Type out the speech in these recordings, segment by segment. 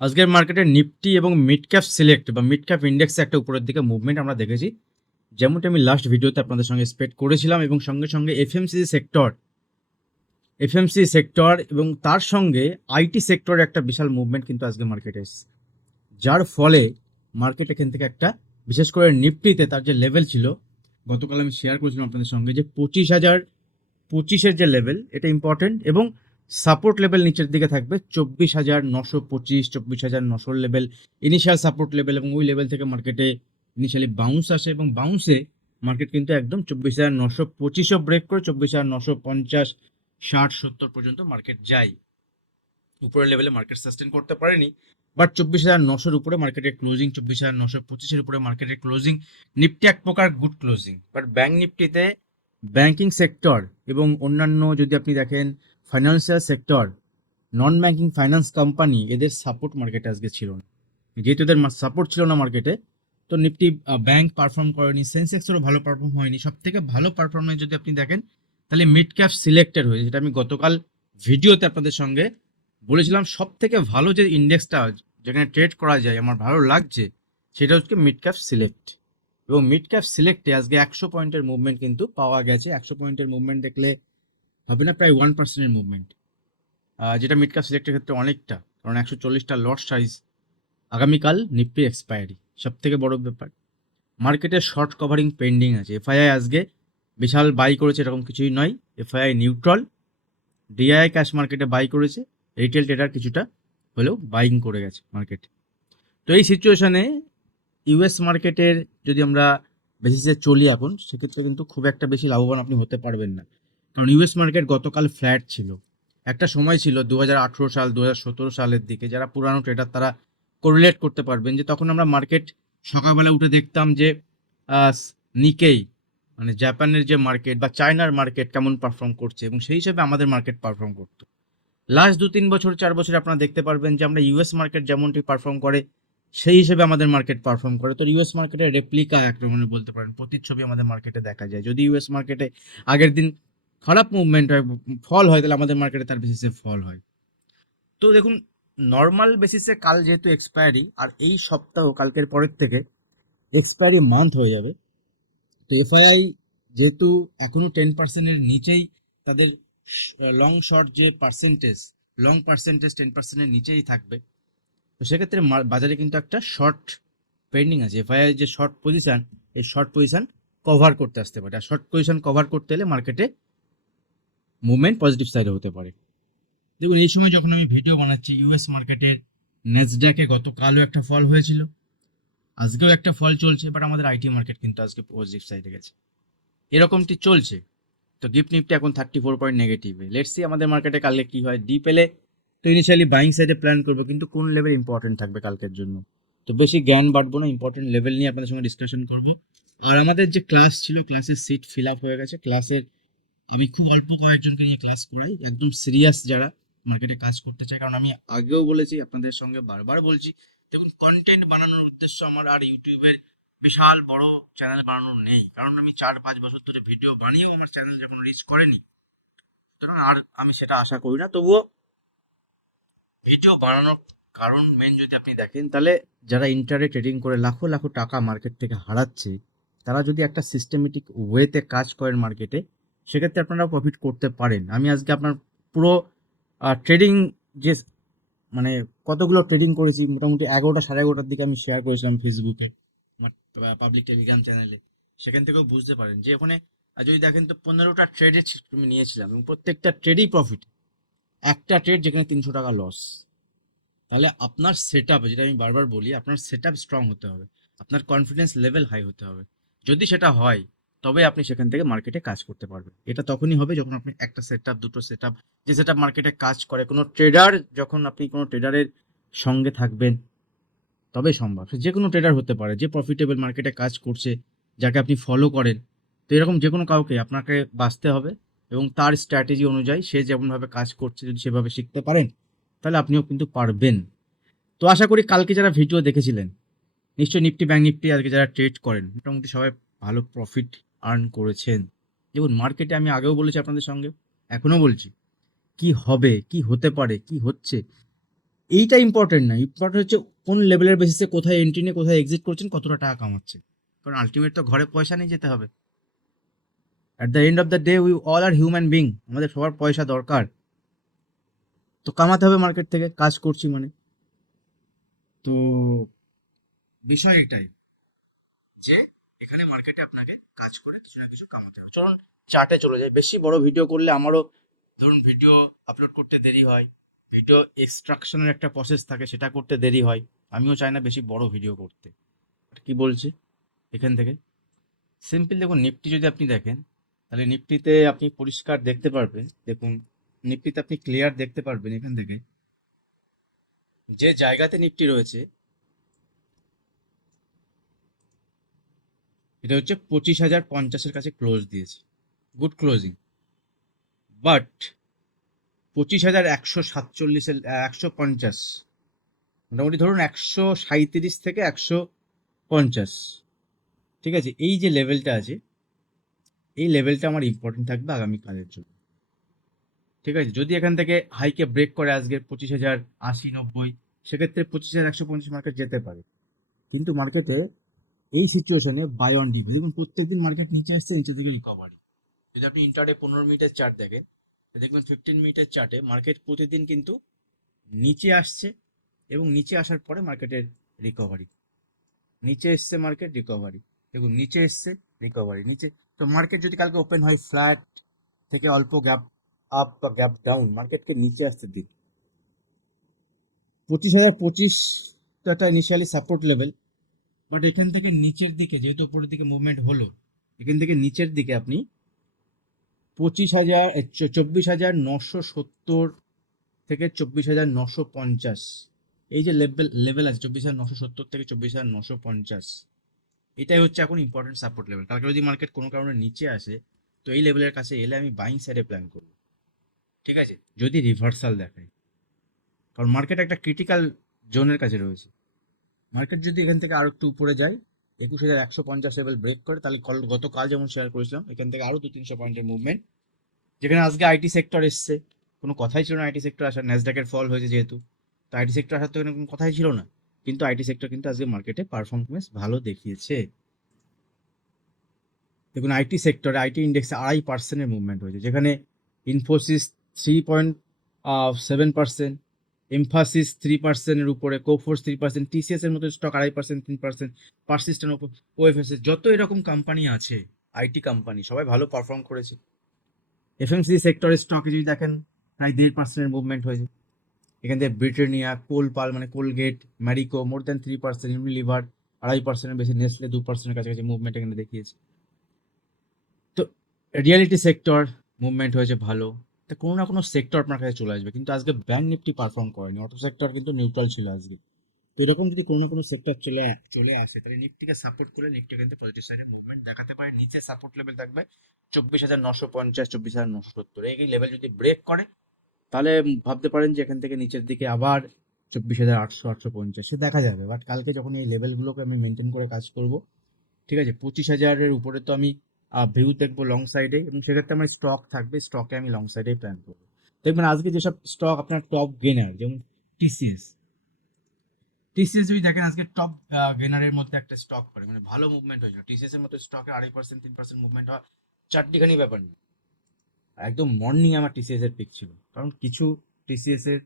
আজকের মার্কেটে নিফটি এবং মিড ক্যাপ সিলেক্ট বা মিড ক্যাপ ইন্ডেক্সে একটা উপরের দিকে মুভমেন্ট আমরা দেখেছি। যেমনটি আমি লাস্ট ভিডিওতে আপনাদের সঙ্গে স্পেড করেছিলাম এবং সঙ্গে সঙ্গে এফএমসি সেক্টর এফএমসি সেক্টর এবং তার সঙ্গে আইটি সেক্টরের একটা বিশাল মুভমেন্ট কিন্তু আজকে মার্কেটে এসেছে। যার ফলে মার্কেট এখান থেকে একটা, বিশেষ করে নিফটিতে তার যে লেভেল ছিল, গতকাল আমি শেয়ার করেছিলাম আপনাদের সঙ্গে যে পঁচিশ হাজার, পঁচিশের যে লেভেল এটা ইম্পর্টেন্ট এবং সাপোর্ট লেভেল নিচের দিকে থাকবে, চব্বিশ হাজার নশো পঁচিশ, চব্বিশ হাজার নশোর লেভেল ইনিশিয়াল সাপোর্ট লেভেল এবং ওই লেভেল থেকে মার্কেটে ইনিশিয়ালি বাউন্স আসে এবং বাউন্সে মার্কেট কিন্তু একদম চব্বিশ হাজার নশো পঁচিশও ব্রেক করে চব্বিশ হাজার নশো পঞ্চাশ, ষাট, সত্তর পর্যন্ত মার্কেট যায়। উপরের লেভেলে মার্কেট সাস্টেন করতে পারেনি বাট চব্বিশ হাজার নশোর উপরে মার্কেটের ক্লোজিং চব্বিশ হাজার নশো পঁচিশের উপরে মার্কেটের ক্লোজিং নিফটি এক প্রকার গুড ক্লোজিং বাট ব্যাঙ্ক নিফটিতে ব্যাংকিং সেক্টর এবং অন্যান্য যদি আপনি দেখেন financial sector non banking finance company এদের সাপোর্ট মার্কেটে আজকে ছিল না। যেহেতু এদের সাপোর্ট ছিল না মার্কেটে তো নিফটি ব্যাংক পারফর্ম করেনি সেন্সেক্সেরও ভালো পারফর্ম হয়নি। সব থেকে ভালো পারফরমেন্স যদি আপনি দেখেন, তাহলে মিড ক্যাপ সিলেক্টেড হয়েছে যেটা আমি গতকাল ভিডিওতে আপনাদের সঙ্গে বলেছিলাম সব থেকে ভালো যে ইন্ডেক্সটা যেখানে ট্রেড করা যায়, আমার ভালো লাগছে, সেটা হচ্ছে মিড ক্যাপ সিলেক্ট এবং মিড ক্যাপ সিলেক্টে আজকে একশো পয়েন্টের মুভমেন্ট কিন্তু পাওয়া গেছে। একশো পয়েন্টের মুভমেন্ট দেখলে হবে না, প্রায় ওয়ান পার্সেন্টের মুভমেন্ট যেটা মিড ক্যাপ সিলেক্টের ক্ষেত্রে অনেকটা, কারণ একশো চল্লিশটা লট সাইজ আগামীকাল নিফটি এক্সপায়ারি সব থেকে বড় ব্যাপার। মার্কেটে শর্ট কভারিং পেন্ডিং আছে। এফআইআই আজকে বিশাল বাই করেছে, এরকম কিছুই নয়। এফআইআই নিউট্রাল ডিআই ক্যাশ মার্কেটে বাই করেছে। রিটেল ট্রেডার কিছুটা হলেও বাইং করে গেছে মার্কেটে তো এই সিচুয়েশনে ইউএস মার্কেটের যদি আমরা বেসিসে চলি এখন, সেক্ষেত্রে কিন্তু খুব একটা বেশি লাভবান আপনি হতে পারবেন না। কারণ ইউএস মার্কেট গতকাল ফ্ল্যাট ছিল। একটা সময় ছিল দু হাজার আঠেরো সাল দু হাজার সতেরো সালের দিকে যারা পুরানো ট্রেডার তারা কোরিলেট করতে পারবেন যে তখন আমরা মার্কেট সকালবেলা উঠে দেখতাম যে নিকেই মানে জাপানের যে মার্কেট বা চায়নার মার্কেট কেমন পারফর্ম করছে এবং সেই হিসেবে আমাদের মার্কেট পারফর্ম করতো। লাস্ট দু তিন বছর, চার বছর আপনারা দেখতে পারবেন যে আমরা ইউএস মার্কেট যেমনটি পারফর্ম করে, সেই হিসেবে আমাদের মার্কেট পারফর্ম করে। তো ইউএস মার্কেটের রেপ্লিকা এক রকমের বলতে পারেন, প্রতিচ্ছবি আমাদের মার্কেটে দেখা যায়। যদি ইউএস মার্কেটে আগের দিন খারাপ মুভমেন্ট হয় ফল হয়, তাহলে আমাদের মার্কেটে তার বেসিসে ফল হয়। তো দেখুন নর্মাল বেসিসে কাল যেহেতু এক্সপায়ারি আর এই সপ্তাহ, কালকের পরের থেকে এক্সপায়ারি মান্থ হয়ে যাবে। তো এফআইআই যেহেতু এখনও টেন পার্সেন্টের নিচেই, তাদের লং শর্ট যে পার্সেন্টেজ লং পার্সেন্টেজ টেন পার্সেন্টের নিচেই থাকবে। তো সেক্ষেত্রে বাজারে কিন্তু একটা শর্ট পেন্ডিং আছে। এফআইআই যে শর্ট পজিশান এই শর্ট পজিশন কভার করতে আসতে পারে। আর শর্ট পজিশান কভার করতে এলে মার্কেটে মুভমেন্ট পজিটিভ সাইডে হতে পারে। দেখুন, এই সময় যখন আমি ভিডিও বানাচ্ছি ইউএস মার্কেটের নেসড্যাকে গতকালও একটা ফল হয়েছিল, আজকেও একটা ফল চলছে বাট আমাদের আইটি মার্কেট কিন্তু আজকে পজিটিভ সাইডে গেছে। এরকমটি চলছে। তো গিফট নিফটি এখন থার্টি ফোর পয়েন্ট নেগেটিভে লেটস সি আমাদের মার্কেটে কালকে কি হয়। ডি পেলে তো ইনিশিয়ালি বাইং সাইডে প্ল্যান করব, কিন্তু কোন লেভেল ইম্পর্টেন্ট থাকবে কালকের জন্য? তো বেশি জ্ঞান বাড়বো না ইম্পর্টেন্ট লেভেল নিয়ে আপনাদের সঙ্গে ডিসকাশন করব। আর আমাদের যে ক্লাস ছিল ক্লাসের সিট ফিল আপ হয়ে গেছে। ক্লাসের আমি খুব অল্প কয়েকজনকে নিয়ে ক্লাস করাই, একদম সিরিয়াস যারা মার্কেটে কাজ করতে চায়। কারণ আমি আগেও বলেছি, আপনাদের সঙ্গে বারবার বলছি, দেখুন কন্টেন্ট বানানোর উদ্দেশ্য আমার আর ইউটিউবের বিশাল বড় চ্যানেল বানানোর নেই। কারণ আমি চার পাঁচ বছর ধরে ভিডিও বানিয়েও আমার চ্যানেল যখন রিচ করেনি, সুতরাং আর আমি সেটা আশা করি না। তবুও ভিডিও বানানোর কারণ মেন যদি আপনি দেখেন, তাহলে যারা ইন্টারনেট ট্রেডিং করে লাখো লাখো টাকা মার্কেট থেকে হারাচ্ছে, তারা যদি একটা সিস্টেমেটিক ওয়েতে কাজ করেন মার্কেটে সেক্ষেত্রে আপনারা প্রফিট করতে পারেন। আমি আজকে আপনার পুরো ট্রেডিং যে মানে কতগুলো ট্রেডিং করেছি, মোটামুটি এগারোটা সাড়ে এগারোটার দিকে আমি শেয়ার করেছিলাম ফেসবুকে আমার পাবলিক টেলিগ্রাম চ্যানেলে সেখান থেকেও বুঝতে পারেন যে ওখানে যদি দেখেন তো পনেরোটা ট্রেডে আমি নিয়েছিলাম এবং প্রত্যেকটা ট্রেডই প্রফিট একটা ট্রেড যেখানে তিনশো টাকা লস তাহলে আপনার সেট আপ যেটা আমি বারবার বলি, আপনার সেট আপ স্ট্রং হতে হবে। আপনার কনফিডেন্স লেভেল হাই হতে হবে। যদি সেটা হয় তবে আপনি সেখান থেকে মার্কেটে কাজ করতে পারবেন। এটা তখনই হবে যখন আপনি একটা সেট দুটো সেট আপ যে সেট আপ মার্কেটে কাজ করে। কোনো ট্রেডার যখন আপনি কোনো ট্রেডারের সঙ্গে থাকবেন তবে সম্ভব। যে কোনো ট্রেডার হতে পারে, যে প্রফিটেবল মার্কেটে কাজ করছে, যাকে আপনি ফলো করেন, তো এরকম যে কোনো কাউকে আপনাকে বাঁচতে হবে এবং তার স্ট্র্যাটেজি অনুযায়ী সে যেমনভাবে কাজ করছে, যদি সেভাবে শিখতে পারেন, তাহলে আপনিও কিন্তু পারবেন। তো আশা করি কালকে যারা ভিডিও দেখেছিলেন, নিশ্চয়ই নিফটি, ব্যাঙ্ক নিফটি আজকে যারা ট্রেড করেন, মোটামুটি সবাই ভালো প্রফিট আর্ন করেছেন। দেখুন মার্কেটে আমি আগেও বলেছি আপনাদের সঙ্গে, এখনও বলছি, কি হবে, কি হতে পারে, কি হচ্ছে, এইটা ইম্পর্টেন্ট না। ইম্পর্টেন্ট হচ্ছে কোন লেভেলের বেসিসে কোথায় এন্ট্রি নিয়ে কোথায় এক্সিট করছেন, কতটা টাকা কামাচ্ছেন। কারণ আলটিমেট তো ঘরে পয়সা নিয়ে যেতে হবে। At the end of the day we all are human being আমাদের সবার পয়সা দরকার। তো কামাতে হবে মার্কেট থেকে, কাজ করছি মানে। তো বিষয় এটাই যে এখানে মার্কেটে আপনাকে কাজ করে কিছু না কিছু কামাতে হবে। চলুন চার্টে চলে যাই। বেশি বড় ভিডিও করলে আমারও ধরুন ভিডিও আপলোড করতে দেরি হয়। ভিডিও এক্সট্রাকশনের একটা প্রসেস থাকে, সেটা করতে দেরি হয়। আমিও চাই না বেশি বড় ভিডিও করতে। কি বলছি? এখান থেকে। সিম্পল দেখুন নিফটি যদি আপনি দেখেন, তাহলে নিফটিতে আপনি পরিষ্কার দেখতে পারবেন। দেখুন নিফটিতে আপনি ক্লিয়ার দেখতে পারবেন এখান থেকে। যে জায়গাতে নিফটি রয়েছে এটা হচ্ছে পঁচিশ হাজার পঞ্চাশের কাছে ক্লোজ দিয়েছে। গুড ক্লোজিং বাট পঁচিশ হাজার একশো সাতচল্লিশের একশো পঞ্চাশ। মোটামুটি ধরুন একশো সাঁইত্রিশ থেকে একশো পঞ্চাশ। ঠিক আছে, এই যে লেভেলটা আছে, এই লেভেলটা আমার ইম্পর্টেন্ট থাকবে আগামী কালের জন্য। ঠিক আছে, যদি এখান থেকে হাইকে ব্রেক করে আজকে পঁচিশ হাজার আশি নব্বই, সেক্ষেত্রে পঁচিশ হাজার একশো পঞ্চাশ মার্কেট যেতে পারে। কিন্তু মার্কেটে এই সিচুয়েশনে বাই অন ডিপ দেখুন, প্রত্যেকদিন মার্কেট নিচে আসছে, নিচে থেকে রিকভারি যদি আপনি ইন্টারডে পনেরো মিনিটের চার্ট দেখেন দেখবেন ফিফটিন মিনিটের চার্টে মার্কেট প্রতিদিন কিন্তু নিচে আসছে এবং নিচে আসার পরে মার্কেটের রিকভারি নিচে এসছে মার্কেট রিকভারি দেখুন, নিচে এসছে রিকভারি নিচে, তো মার্কেট যদি কালকে ওপেন হয় ফ্ল্যাট থেকে অল্প গ্যাপ আপ বা গ্যাপ ডাউন মার্কেটকে নিচে আসতে দিন। পঁচিশ হাজার পঁচিশ তো একটা ইনিশিয়ালি সাপোর্ট লেভেল বাট এখান থেকে নিচের দিকে, যেহেতু উপরের দিকে মুভমেন্ট হলো, এখান থেকে নিচের দিকে আপনি পঁচিশ হাজার চব্বিশ হাজার নশো সত্তর থেকে চব্বিশ হাজার নশো পঞ্চাশ। এই যে লেভেল লেভেল আছে, চব্বিশ হাজার নশো সত্তর থেকে চব্বিশ হাজার নশো পঞ্চাশ। এটাই হচ্ছে এখন ইম্পর্টেন্ট সাপোর্ট লেভেল কালকে যদি মার্কেট কোনো কারণে নিচে আসে, তো এই লেভেলের কাছে এলে আমি বাইং সাইডে প্ল্যান করব। ঠিক আছে? যদি রিভার্সাল দেখায় কারণ মার্কেট একটা ক্রিটিক্যাল জোনের কাছে রয়েছে। মার্কেট যদি এখান থেকে আরও একটু উপরে যায়, একুশ হাজার একশো পঞ্চাশ লেভেল ব্রেক করে, তাহলে কল, গতকাল যেমন শেয়ার করেছিলাম, এখান থেকে আরও দু তিনশো পয়েন্টের মুভমেন্ট যেখানে আজকে আইটি সেক্টর এসছে, কোনো কথাই ছিল না আইটি সেক্টর আসার ন্যাসডাকের ফল হয়েছে যেহেতু। তো আইটি সেক্টর আসার তো এখানে কোনো কথাই ছিল না। কিন্তু আইটি সেক্টর কিন্তু আজকে মার্কেটে পারফরমেন্স ভালো দেখিয়েছে। দেখুন আইটি সেক্টরে আইটি ইন্ডেক্সে আড়াই পার্সেন্টের মুভমেন্ট হয়েছে, যেখানে Infosys three point seven percent Mphasis three পার্সেন্টের উপরে কোফোর্স থ্রি পার্সেন্ট টিসিএস এর মতো স্টক আড়াই পার্সেন্ট তিন পার্সেন্ট পারসিস্টেন্ট ওএফএসএস যত এরকম কোম্পানি আছে আইটি কোম্পানি সবাই ভালো পারফর্ম করেছে। এফএমসি সেক্টরের স্টকে যদি দেখেন, প্রায় দেড় পার্সেন্টের মুভমেন্ট হয়েছে। এখান থেকে ব্রিটানিয়া কোলপাল মানে Colgate Marico more than three percent Unilever আড়াই পার্সেন্টের বেশি নেসলে দু পার্সেন্টের কাছাকাছি মুভমেন্ট এখানে দেখিয়েছে। তো রিয়ালিটি সেক্টর মুভমেন্ট হয়েছে ভালো। তা কোনো না কোনো সেক্টর আপনার কাছে চলে আসবে। কিন্তু আজকে ব্যাংক নিফটি পারফর্ম করেনি অটো সেক্টর কিন্তু নিউট্রাল ছিল আজকে। তো এরকম যদি কোনো না কোনো সেক্টর চলে চলে আসে, তাহলে নিফটিকে সাপোর্ট করে নিফটি কিন্তু পজিটিভ সাইডে মুভমেন্ট দেখাতে পারে। নিচে সাপোর্ট লেভেল থাকবে চব্বিশ হাজার নশো পঞ্চাশ, চব্বিশ হাজার নশো সত্তর। এই লেভেল যদি ব্রেক করে, তাহলে ভাবতে পারেন যে এখান থেকে নিচের দিকে আবার চব্বিশ হাজার আটশো আটশো পঞ্চাশে। দেখা যাবে। বাট কালকে যখন এই লেভেলগুলোকে আমি মেনটেন করে কাজ করব, ঠিক আছে, পঁচিশ হাজারের উপরে তো আমি ভিউ দেখব লং সাইডে এবং সেক্ষেত্রে আমার স্টক থাকবে স্টকে আমি লং সাইডে প্ল্যান করব। দেখবেন আজকে যেসব স্টক আপনার টপ গেনার যেমন টিসিএস টিসিএস যদি দেখেন, আজকে টপ গেনারের মধ্যে একটা স্টক করে মানে ভালো মুভমেন্ট হয়েছিল। টিসিএস এর মতো স্টকে আড়াই পার্সেন্ট তিন পার্সেন্ট মুভমেন্ট হওয়া চারটিখানি ব্যাপার নেই একদম মর্নিং আমার টিসিএস এর পিক ছিল। কারণ কিছু টিসিএস এর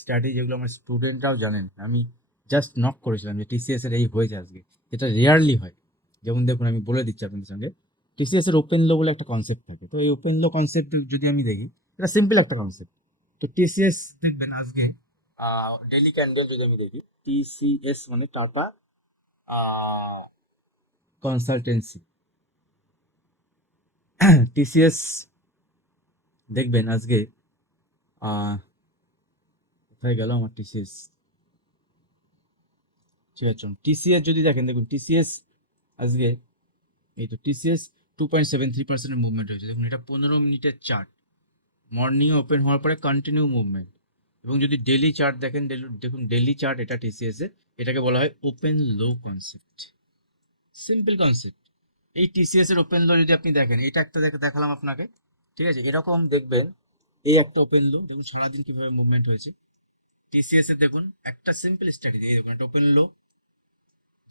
স্ট্র্যাটেজি যেগুলো আমার স্টুডেন্টরাও জানেন, আমি জাস্ট নক করেছিলাম যে টিসিএস এর এই হয়েছে আজকে, যেটা রেয়ারলি হয়। যেমন দেখুন, আমি বলে দিচ্ছি আপনাদের সঙ্গে টিসিএস এর ওপেন লো বলে একটা কনসেপ্ট থাকে। তো এই ওপেন লো কনসেপ্ট যদি আমি দেখি, এটা সিম্পল একটা কনসেপ্ট তো টিসিএস দেখবেন আজকে ডেলি ক্যান্ডেল যদি আমি দেখি টিসিএস মানে টাটা কনসালটেন্সি টিসিএস দেখবেন আজকে কোথায় গেল আমার টিসিএস ঠিক আছে টিসিএস যদি দেখেন, দেখুন টিসিএস আজকে, এই তো TCS two point seven three পার্সেন্টের মুভমেন্ট হয়েছে। দেখুন, এটা পনেরো মিনিটের চার্ট মর্নিং ওপেন হওয়ার পরে কন্টিনিউ মুভমেন্ট এবং যদি ডেলি চার্ট দেখেন দেখুন ডেলি চার্ট এটা টিসিএস এর এটাকে বলা হয় open low concept simple concept এই টিসিএস এর ওপেন লো যদি আপনি দেখেন, এটা একটা দেখে, দেখালাম আপনাকে। ঠিক আছে? এরকম দেখবেন, এই একটা ওপেন লো দেখুন, সারাদিন কীভাবে মুভমেন্ট হয়েছে। টিসিএস এর দেখুন, একটা সিম্পল স্টাডি দিয়ে দেখুন, একটা ওপেন লো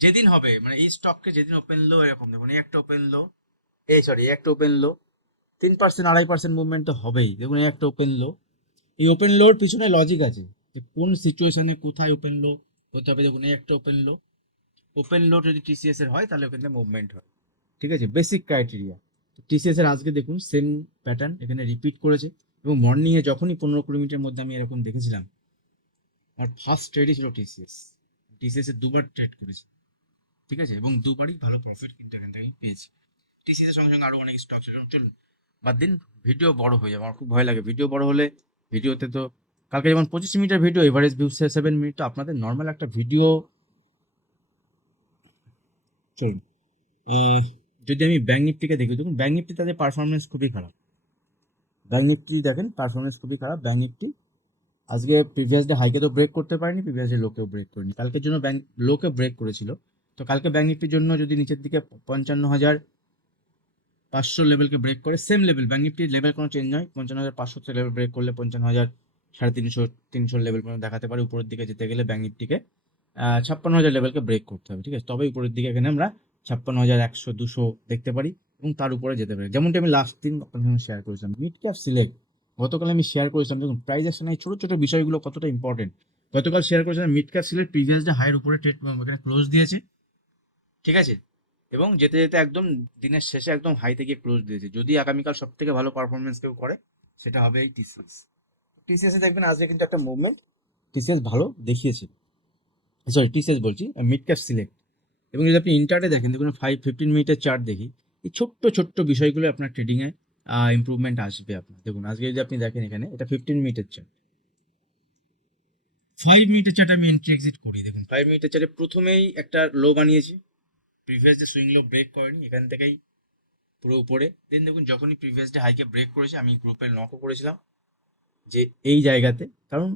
যেদিন হবে মানে এই স্টককে যেদিন ওপেন লো এরকম, দেখুন, এই একটা ওপেন লো এই সরি একটা ওপেন লো তিন পার্সেন্ট আড়াই পার্সেন্ট মুভমেন্ট তো হবেই। দেখুন একটা ওপেন লো এই ওপেন লোর পিছনে লজিক আছে যে কোন সিচুয়েশনে কোথায় ওপেন লো হতে হবে। দেখুন, এই একটা ওপেন লো ওপেন লো যদি টিসিএস এর হয়, তাহলে ওখানে মুভমেন্ট হয়। ঠিক আছে? বেসিক ক্রাইটেরিয়া টিসিএস এর আজকে দেখুন সেম প্যাটার্ন এখানে রিপিট করেছে। এবং মর্নিং এ যখনই পনেরো কুড়ি মিনিটের মধ্যে আমি এরকম দেখেছিলাম আর ফার্স্ট ট্রেডই ছিল টিসিএস টিসিএস এর দুবার ট্রেড করেছি। ঠিক আছে? এবং দুবারই ভালো প্রফিট কিন্তু এখান থেকে পেয়েছি। টিসিএস এর সঙ্গে সঙ্গে আরও অনেক স্টক ছিল। চলুন, বাদ দিন ভিডিও বড় হয়ে যাবে। আমার খুব ভয় লাগে। ভিডিও বড় হলে ভিডিওতে তো কালকে যেমন পঁচিশ মিনিটের video average view seven minute, তো আপনাদের নর্মাল একটা ভিডিও চলুন। যদি আমি ব্যাঙ্ক নিফটিকে দেখি, দেখুন ব্যাঙ্ক নিফটি তাদের পারফরমেন্স খুবই খারাপ। ব্যাঙ্ক নিফটি দেখেন পারফরমেন্স খুবই খারাপ ব্যাঙ্ক নিফটি আজকে প্রিভিয়াস ডে হাইকে তো ব্রেক করতে পারেনি প্রিভিয়াস ডে লোকেও ব্রেক করেনি। কালকের জন্য ব্যাঙ্ক লোকে ব্রেক করেছিল। তো কালকে ব্যাঙ্ক নিফটির জন্য যদি নিচের দিকে পঞ্চান্ন হাজার পাঁচশো লেভেলকে ব্রেক করে সেম লেভেল ব্যাঙ্ক নিফটির লেভেল কোনো চেঞ্জ নয়। পঞ্চান্ন হাজার পাঁচশো লেভেল ব্রেক করলে পঞ্চান্ন হাজার, সাড়ে তিনশো তিনশো লেভেল পর্যন্ত দেখাতে পারে। উপরের দিকে যেতে গেলে ব্যাঙ্ক নিফটিকে ছাপ্পান্ন হাজার লেভেলকে ব্রেক করতে হবে, ঠিক আছে? তবে উপরের দিকে এখানে আমরা ছাপ্পান্ন হাজার একশো, দুশো দেখতে পারি এবং তার উপরে যেতে পারি। যেমনটি আমি লাস্ট দিন আপনাদের সঙ্গে শেয়ার করেছিলাম। মিড ক্যাপ সিলেক্ট গতকাল আমি শেয়ার করেছিলাম। দেখুন প্রাইস অ্যাকশন এই ছোটো ছোটো বিষয়গুলো কতটা ইম্পর্টেন্ট গতকাল শেয়ার করেছিলাম mid cap select previous day হাইয়ের উপরে ট্রেড এখানে ক্লোজ দিয়েছে, ঠিক আছে? এবং যেতে যেতে একদম দিনের শেষে একদম হাই থেকে ক্লোজ দিয়েছে। যদি আগামীকাল সব থেকে ভালো পারফরমেন্স কেউ করে, সেটা হবে এই টিসিএস টিসিএস এ দেখবেন আজকে কিন্তু একটা মুভমেন্ট টিসিএস ভালো দেখিয়েছে। সরি টিসিএস বলছি মিড ক্যাপ সিলেক্ট এবং যদি আপনি ইন্টারটে দেখেন, দেখুন ফাইভ ফিফটিন মিনিটের চার্ট দেখি, এই ছোট্ট ছোট্ট বিষয়গুলো আপনার ট্রেডিংয়ে ইমপ্রুভমেন্ট আসবে আপনার। দেখুন, আজকে যদি আপনি দেখেন এখানে, এটা ফিফটিন মিনিটের চার্ট ফাইভ মিনিটের চার্ট আমি এন্ট্রি এক্সিট করি, দেখুন। ফাইভ মিনিটের চার্টে প্রথমেই একটা লো বানিয়েছি। Previous day swing low break করেনি, এখান থেকেই পুরো উপরে। দেন দেখুন, যখনই প্রিভিয়াস ডে হাইকে ব্রেক করেছে, আমি গ্রুপে নকও করেছিলাম, যে এই জায়গাতে। কারণ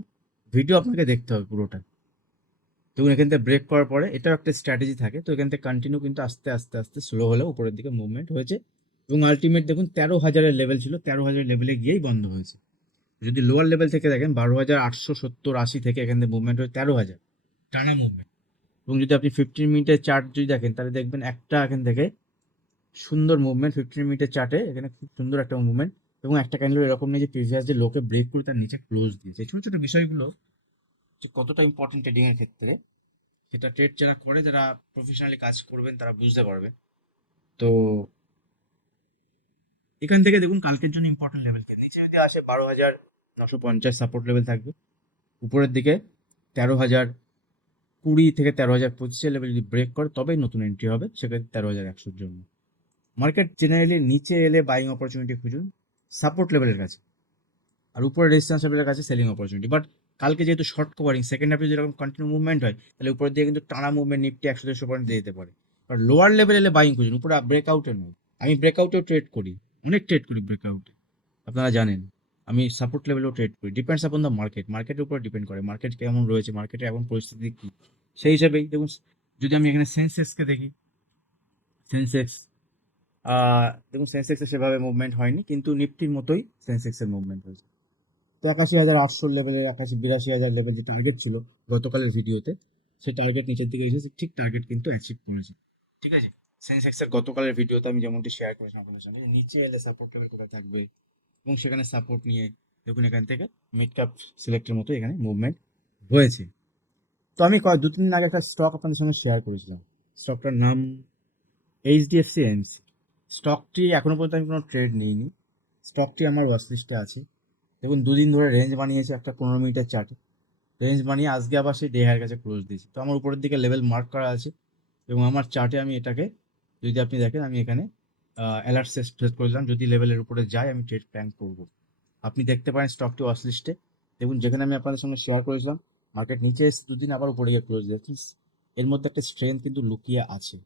ভিডিও আপনাকে দেখতে হবে পুরোটা। দেখুন, এখান থেকে ব্রেক করার পরে এটাও একটা স্ট্র্যাটেজি থাকে, তো এখান থেকে কন্টিনিউ কিন্তু আস্তে আস্তে আস্তে স্লো হলেও উপরের দিকে মুভমেন্ট হয়েছে। এবং আলটিমেট দেখুন, তেরো হাজারের লেভেল ছিল, তেরো হাজার লেভেলে গিয়েই বন্ধ হয়েছে। যদি লোয়ার লেভেল থেকে দেখেন, বারো হাজার আটশো সত্তর আশি থেকে এখান থেকে মুভমেন্ট হয় তেরো হাজার। টানা মুভমেন্ট এবং যদি আপনি ফিফটিন মিনিটের চার্ট যদি দেখেন, তাহলে দেখবেন একটা এখান থেকে সুন্দর মুভমেন্ট ফিফটিন মিনিটের চার্টে এখানে খুব সুন্দর একটা মুভমেন্ট এবং একটা ক্যান্ডেল এরকম নেই যে প্রিভিয়াস যে লোকে ব্রেক করে তার নিচে ক্লোজ দিয়েছে ছোটো ছোটো বিষয়গুলো যে কতটা ইম্পর্টেন্ট ট্রেডিং এর ক্ষেত্রে, সেটা ট্রেড যারা করে, যারা প্রফেশনালি কাজ করবেন, তারা বুঝতে পারবে। তো এখান থেকে দেখুন কালকের জন্য ইম্পর্টেন্ট লেভেল নিচে যদি আসে বারো হাজার নশো পঞ্চাশ সাপোর্ট লেভেল থাকবে। উপরের দিকে তেরো হাজার কুড়ি থেকে তেরো হাজার পঁচিশের লেভেল যদি ব্রেক করে, তবেই নতুন এন্ট্রি হবে, সেক্ষেত্রে তেরো হাজার একশোর জন্য। মার্কেট জেনারেলি নিচে এলে বাইং অপরচুনিটি খুঁজুন সাপোর্ট লেভেলের কাছে। আর উপরে রেজিস্ট্যান্স লেভেলের কাছে সেলিং অপরচুনিটি বাট কালকে যেহেতু শর্ট কভারিং সেকেন্ড হাফে যেরকম কন্টিনিউ মুভমেন্ট হয়, তাহলে উপরের দিকে কিন্তু টানা মুভমেন্ট নিফটি একশো দেড়শো পয়েন্ট দিয়ে যেতে পারে। আর লোয়ার লেভেল এলে বাইং খুঁজুন, উপরে ব্রেকআউটে নয়। আমি ব্রেকআউটেও ট্রেড করি, অনেক ট্রেড করি ব্রেকআউটে আপনারা জানেন। আমি সাপোর্ট লেভেলেও ট্রেড করি। ডিপেন্ডস আপন দ্য মার্কেট মার্কেটের উপর ডিপেন্ড করে। মার্কেট কেমন রয়েছে মার্কেটে এখন পরিস্থিতি কী? সেই হিসাবেই দেখুন, যদি আমি এখানে সেন্সেক্সকে দেখি সেন্সেক্স দেখুন সেন্সেক্সে সেভাবে মুভমেন্ট হয়নি, কিন্তু নিফটির মতোই সেন্সেক্সের মুভমেন্ট হয়েছে। তো একাশি হাজার আটশো লেভেলের একাশি, বিরাশি হাজার লেভেল যে টার্গেট ছিল গতকালের ভিডিওতে সেই টার্গেট নিচের দিকে এসেছে, ঠিক টার্গেট কিন্তু অ্যাচিভ করেছে। ঠিক আছে? সেন্সেক্সের গতকালের ভিডিওতে আমি যেমনটি শেয়ার করেছিলাম আপনাদের সঙ্গে নিচে এলে সাপোর্ট লেভেল কোথায় থাকবে? এবং সেখানে সাপোর্ট নিয়ে দেখুন এখান থেকে মিড ক্যাপ সিলেক্টের মতো এখানে মুভমেন্ট হয়েছে। তো আমি কয় দু তিন দিন আগে একটা স্টক আপনাদের সঙ্গে শেয়ার করেছিলাম। স্টকটার নাম এইচডিএফসি এমসি স্টকটি এখনও পর্যন্ত আমি কোনো ট্রেড নিইনি। স্টকটি আমার ওয়াচ লিস্টে আছে। দেখুন, দুদিন ধরে রেঞ্জ বানিয়েছে একটা পনেরো মিনিটের চার্টে রেঞ্জ বানিয়ে আজকে আবার সেই ডে হায়ার কাছে ক্লোজ দিয়েছি। তো আমার উপরের দিকে লেভেল মার্ক করা আছে এবং আমার চার্টে আমি এটাকে যদি আপনি দেখেন, আমি এখানে অ্যালার্ট সেট করেছিলাম যদি লেভেলের উপরে যায়, আমি ট্রেড প্ল্যান করব। আপনি দেখতে পারেন স্টকটি ওয়াচ লিস্টে দেখুন, যেখানে আমি আপনাদের সঙ্গে শেয়ার করেছিলাম মার্কেট নিচে এসে দুদিন আবার উপরে গিয়ে ক্লোজ দিয়েছি এর মধ্যে একটা স্ট্রেংথ কিন্তু লুকিয়ে আছে।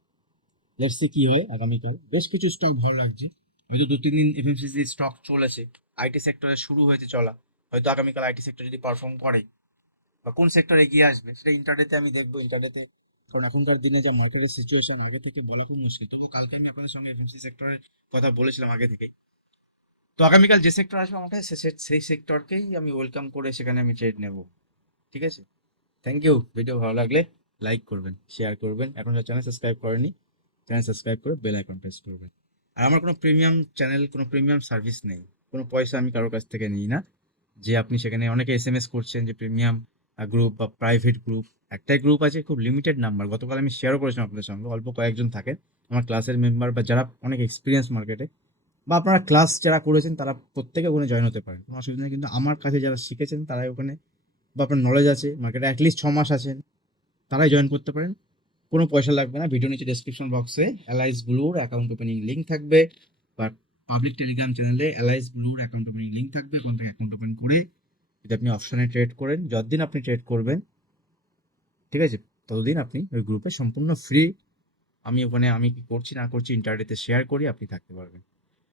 লেটস কি হয় আগামীকাল বেশ কিছু স্টক ভালো লাগছে। হয়তো দু তিন দিন এফএমসিসি স্টক চলেছে। আইটি সেক্টরে শুরু হয়েছে চলা। হয়তো আগামীকাল আইটি সেক্টর যদি পারফর্ম করে, বা কোন সেক্টর এগিয়ে আসবে, সেটা ইন্টারনেটে আমি দেখব। ইন্টারনেটে কারণ এখনকার দিনে যা মার্কেটের সিচুয়েশন আগে থেকে বলা খুব মুশকিল। তবুও কালকে আমি আপনাদের সঙ্গে এফএমসি সেক্টরের কথা বলেছিলাম আগে থেকেই। তো আগামীকাল যে সেক্টর আসবে আমার কাছে সেই সেক্টরকেই আমি ওয়েলকাম করে সেখানে আমি ট্রেড নেব। ঠিক আছে? থ্যাংক ইউ ভিডিও ভালো লাগলে লাইক করবেন শেয়ার করবেন। এখন চ্যানেল সাবস্ক্রাইব করেনি চ্যানেল সাবস্ক্রাইব করে বেল আইকন প্রেস করবেন। আর আমার কোনো প্রিমিয়াম চ্যানেল কোনো প্রিমিয়াম সার্ভিস নেই। কোনো পয়সা আমি কারোর কাছ থেকে নিই না। যে আপনি সেখানে অনেকে এস এম এস করছেন যে প্রিমিয়াম গ্রুপ বা প্রাইভেট গ্রুপ একটাই গ্রুপ আছে, খুব লিমিটেড নাম্বার গতকাল আমি শেয়ারও করেছিলাম আপনাদের সঙ্গে, অল্প কয়েকজন থাকে আমার ক্লাসের মেম্বার বা যারা অনেক এক্সপিরিয়েন্স মার্কেটে বা আপনারা ক্লাস যারা করেছেন, তারা প্রত্যেকে ওখানে জয়েন হতে পারেন। কোনো অসুবিধা নেই, কিন্তু আমার কাছে যারা শিখেছেন, তারাই ওখানে বা আপনার নলেজ আছে মার্কেটে অ্যাটলিস্ট ছ মাস আছেন, তারাই জয়েন করতে পারেন। কোনো পয়সা লাগবে না ভিডিও নিচে ডেসক্রিপশন বক্সে অ্যালাইস ব্লুর অ্যাকাউন্ট ওপেনিং লিঙ্ক থাকবে, বা পাবলিক টেলিগ্রাম চ্যানেলে অ্যালাইস ব্লুর অ্যাকাউন্ট ওপেনিং লিঙ্ক থাকবে, ওখান থেকে অ্যাকাউন্ট ওপেন করে যদি আপনি অপশানে ট্রেড করেন, যতদিন আপনি ট্রেড করবেন, ঠিক আছে, ততদিন আপনি ওই গ্রুপে সম্পূর্ণ ফ্রি আমি ওখানে আমি কি করছি, না করছি ইন্টারনেটে শেয়ার করি, আপনি থাকতে পারবেন।